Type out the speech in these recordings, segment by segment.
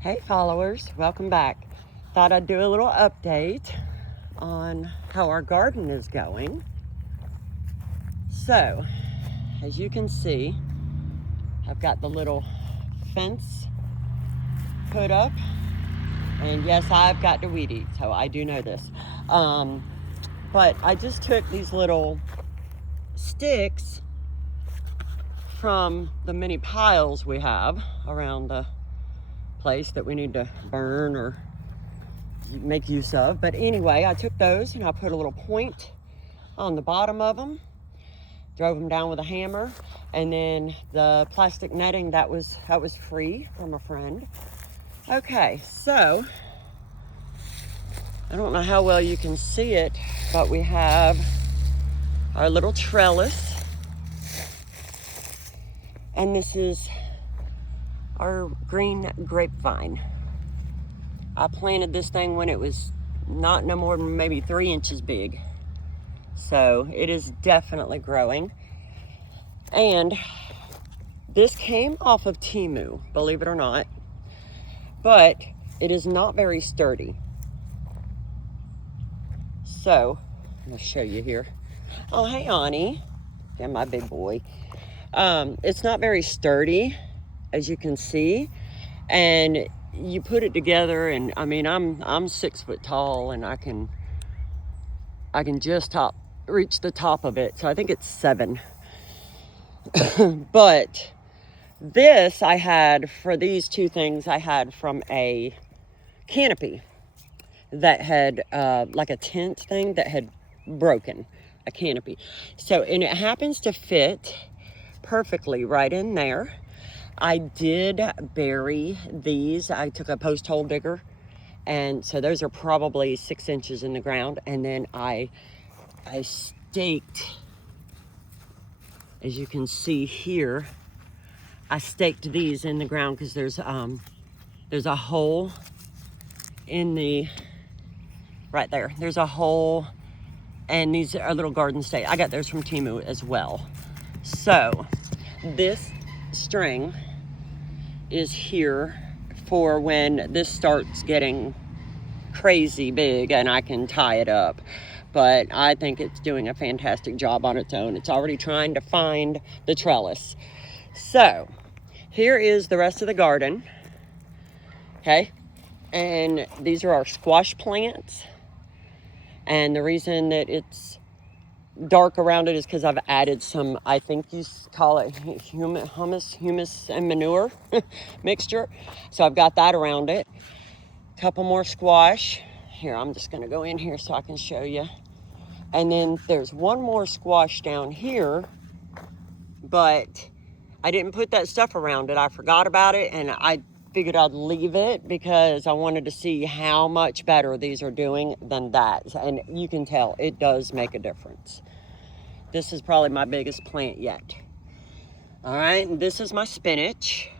Hey followers, welcome back. Thought I'd do a little update on how our garden is going. So, as you can see, I've got the little fence put up. And yes, I've got to weed eat, so I do know this. But I just took these little sticks from the many piles we have around the place that we need to burn or make use of. But anyway, I took those and I put a little point on the bottom of them, drove them down with a hammer, and then the plastic netting that was free from a friend. Okay, so I don't know how well you can see it, but we have our little trellis, and this is our green grapevine. I planted this thing when it was no more than maybe 3 inches big. So it is definitely growing. And this came off of Temu, believe it or not, but it is not very sturdy. So I'm gonna show you here. Oh, hey, Ani. Yeah, my big boy. It's not very sturdy, as you can see, and you put it together, and I mean, I'm 6 foot tall, and I can just reach the top of it. So I think it's 7. But this I had, for these two things, I had from a canopy that had like a tent thing that had broken, a canopy. So, and it happens to fit perfectly right in there. I did bury these. I took a post hole digger, and so those are probably 6 inches in the ground. And then I staked, as you can see here, I staked these in the ground because there's a hole in the, right there. There's a hole, and these are little garden stakes. I got those from Temu as well. So this string is here for when this starts getting crazy big and I can tie it up. But I think it's doing a fantastic job on its own. It's already trying to find the trellis. So here is the rest of the garden. Okay, and these are our squash plants. And the reason that it's dark around it is because I've added some, I think you call it humus and manure mixture. So I've got that around it. A couple more squash. Here, I'm just gonna go in here so I can show you. And then there's one more squash down here, but I didn't put that stuff around it. I forgot about it, and I figured I'd leave it because I wanted to see how much better these are doing than that. And you can tell it does make a difference. This is probably my biggest plant yet. All right, and this is my spinach.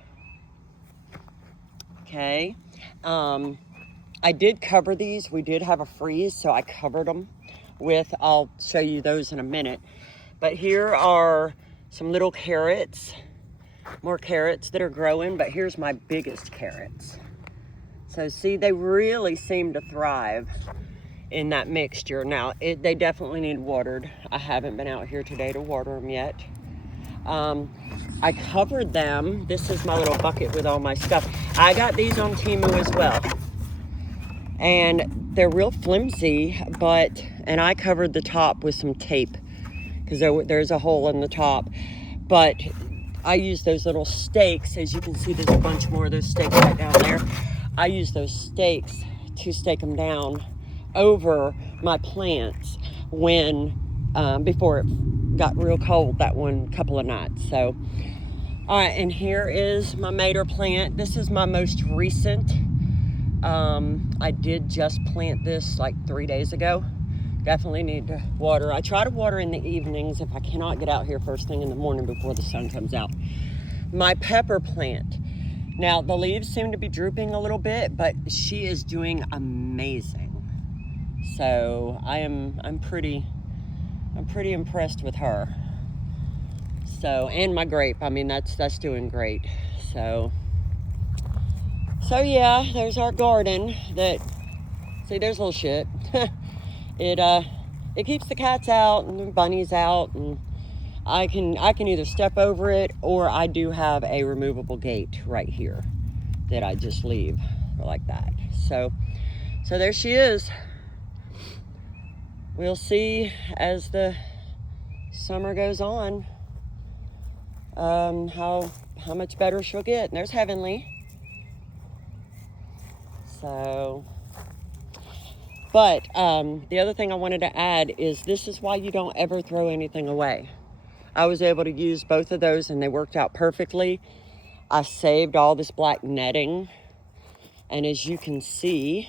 Okay, I did cover these. We did have a freeze, so I covered them with, I'll show you those in a minute. But here are some little carrots, more carrots that are growing, but here's my biggest carrots. So see, they really seem to thrive in that mixture. Now, they definitely need watered. I haven't been out here today to water them yet. I covered them. This is my little bucket with all my stuff. I got these on Temu as well. And they're real flimsy, and I covered the top with some tape because there's a hole in the top. But I use those little stakes. As you can see, there's a bunch more of those stakes right down there. I use those stakes to stake them down over my plants when before it got real cold that one couple of nights. So all right, and here is my Mater plant. This is my most recent. I did just plant this like 3 days ago. Definitely need to water. I try to water in the evenings if I cannot get out here first thing in the morning before the sun comes out. My pepper plant. Now the leaves seem to be drooping a little bit, but she is doing amazing. So I'm pretty impressed with her. So, and my grape, I mean, that's doing great. So So yeah, there's our garden that, see, there's little shit. It keeps the cats out and the bunnies out, and I can either step over it, or I do have a removable gate right here that I just leave like that. So there she is. We'll see as the summer goes on how much better she'll get. And there's Heavenly. So, but the other thing I wanted to add is this is why you don't ever throw anything away. I was able to use both of those and they worked out perfectly. I saved all this black netting, and as you can see,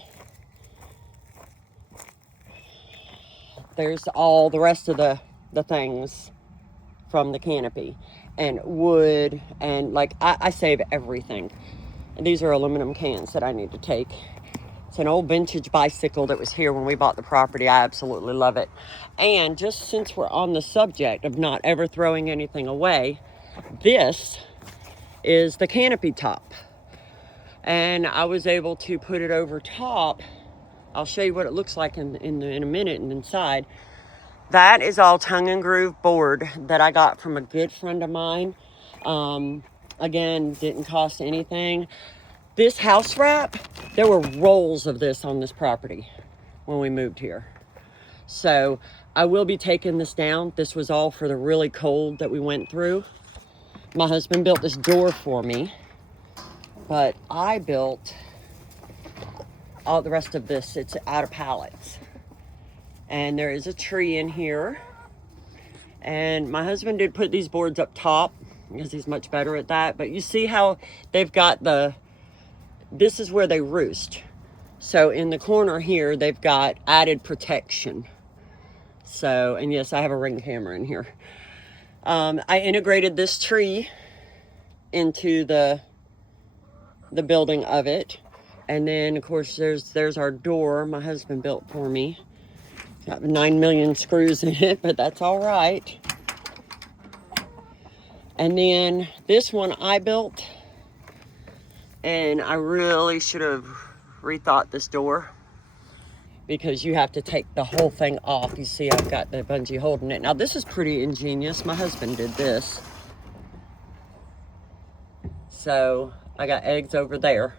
there's all the rest of the things from the canopy and wood, and like I save everything. And these are aluminum cans that I need to take. It's an old vintage bicycle that was here when we bought the property. I absolutely love it. And just since we're on the subject of not ever throwing anything away, this is the canopy top. And I was able to put it over top. I'll show you what it looks like in a minute and inside. That is all tongue and groove board that I got from a good friend of mine. Again, didn't cost anything. This house wrap, there were rolls of this on this property when we moved here. So I will be taking this down. This was all for the really cold that we went through. My husband built this door for me, but I built all the rest of this. It's out of pallets. And there is a tree in here. And my husband did put these boards up top because he's much better at that. But you see how they've got this is where they roost. So in the corner here, they've got added protection. So, and yes, I have a Ring camera in here. I integrated this tree into the building of it. And then of course there's our door my husband built for me. Got 9 million screws in it, but that's all right. And then this one I built, and I really should have rethought this door because you have to take the whole thing off. You see I've got the bungee holding it. Now this is pretty ingenious. My husband did this. So I got eggs over there,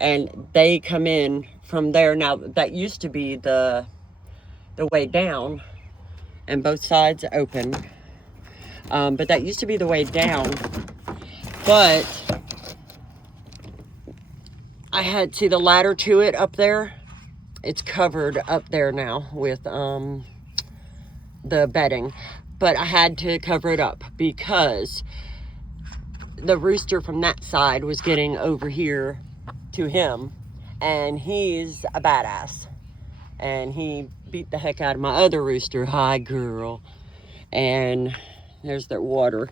and they come in from there. Now that used to be the way down, and both sides open. But that used to be the way down. But I had, see the ladder to it up there? It's covered up there now with the bedding. But I had to cover it up because the rooster from that side was getting over here to him. And he's a badass. And he beat the heck out of my other rooster. Hi, girl. And there's their water.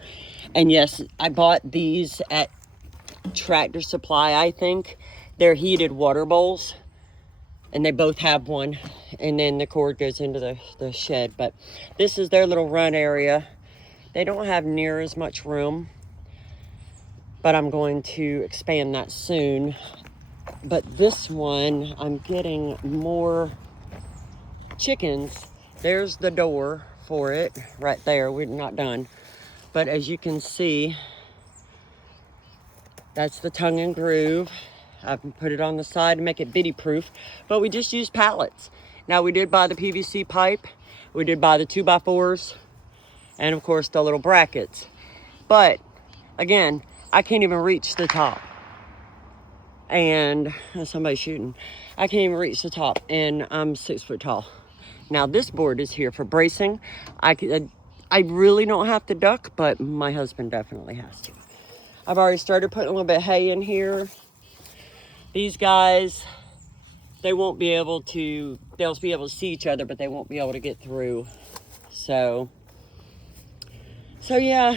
And yes, I bought these at Tractor Supply, I think. They're heated water bowls. And they both have one. And then the cord goes into the shed. But this is their little run area. They don't have near as much room. But I'm going to expand that soon. But this one, I'm getting more chickens. There's the door for it right there. We're not done, but as you can see, that's the tongue and groove. I've put it on the side to make it bitty proof, but we just used pallets. Now we did buy the PVC pipe, we did buy the 2x4s, and of course the little brackets. But again, I can't even reach the top. And somebody's shooting. I can't even reach the top, and I'm 6 foot tall. Now this board is here for bracing. I really don't have to duck, but my husband definitely has to. I've already started putting a little bit of hay in here. These guys, they'll be able to see each other, but they won't be able to get through. So yeah,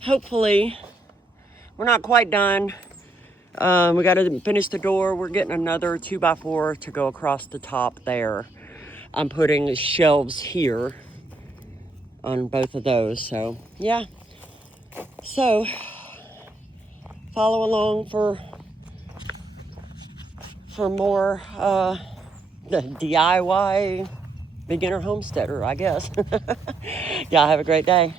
hopefully, we're not quite done. We got to finish the door. We're getting another 2x4 to go across the top there. I'm putting shelves here on both of those. So yeah, so follow along for for more the DIY beginner homesteader, I guess. Y'all have a great day.